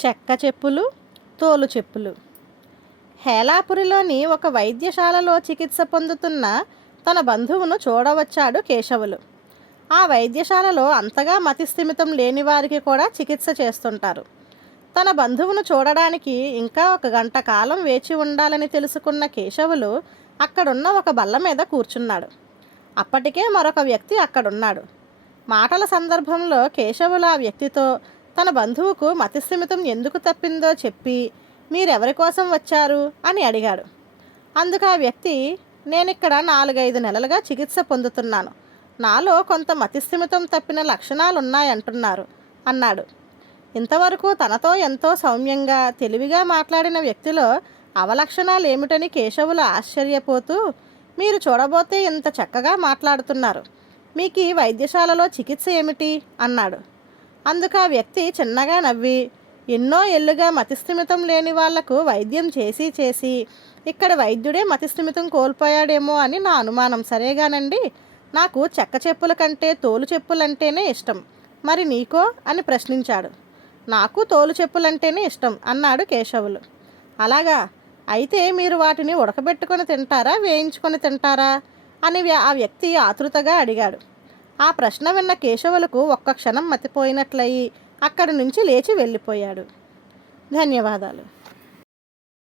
చెక్క చెప్పులు తోలు చెప్పులు. హేలాపురిలోని ఒక వైద్యశాలలో చికిత్స పొందుతున్న తన బంధువును చూడవచ్చాడు కేశవులు. ఆ వైద్యశాలలో అంతగా మతిస్థిమితం లేని వారికి కూడా చికిత్స చేస్తుంటారు. తన బంధువును చూడడానికి ఇంకా ఒక గంట కాలం వేచి ఉండాలని తెలుసుకున్న కేశవులు అక్కడున్న ఒక బల్ల మీద కూర్చున్నాడు. అప్పటికే మరొక వ్యక్తి అక్కడున్నాడు. మాటల సందర్భంలో కేశవులు ఆ వ్యక్తితో తన బంధువుకు మతిస్థిమితం ఎందుకు తప్పిందో చెప్పి మీరెవరి కోసం వచ్చారు? అని అడిగాడు. అందుకు ఆ వ్యక్తి నేనిక్కడ నాలుగైదు నెలలుగా చికిత్స పొందుతున్నాను. నాలో కొంత మతిస్థిమితం తప్పిన లక్షణాలు ఉన్నాయంటున్నారు అన్నాడు. ఇంతవరకు తనతో ఎంతో సౌమ్యంగా తెలివిగా మాట్లాడిన వ్యక్తిలో అవలక్షణాలు ఏమిటని కేశవులు ఆశ్చర్యపోతూ మీరు చూడబోతే ఇంత చక్కగా మాట్లాడుతున్నారు. మీకు ఈ వైద్యశాలలో చికిత్స ఏమిటి? అన్నాడు. అందుకు ఆ వ్యక్తి చిన్నగా నవ్వి ఎన్నో ఏళ్ళుగా మతిస్థిమితం లేని వాళ్ళకు వైద్యం చేసి చేసి ఇక్కడ వైద్యుడే మతిస్థిమితం కోల్పోయాడేమో అని నా అనుమానం. సరేగానండి నాకు చెక్క చెప్పుల కంటే తోలు చెప్పులంటేనే ఇష్టం. మరి నీకో? అని ప్రశ్నించాడు. నాకు తోలు చెప్పులంటేనే ఇష్టం అన్నాడు కేశవులు. అలాగా? అయితే మీరు వాటిని ఉడకబెట్టుకొని తింటారా వేయించుకొని తింటారా? అని ఆ వ్యక్తి ఆతృతగా అడిగాడు. ఆ ప్రశ్న విన్న కేశవులకు ఒక్క క్షణం మతిపోయినట్లయి అక్కడి నుంచి లేచి వెళ్ళిపోయాడు. ధన్యవాదాలు.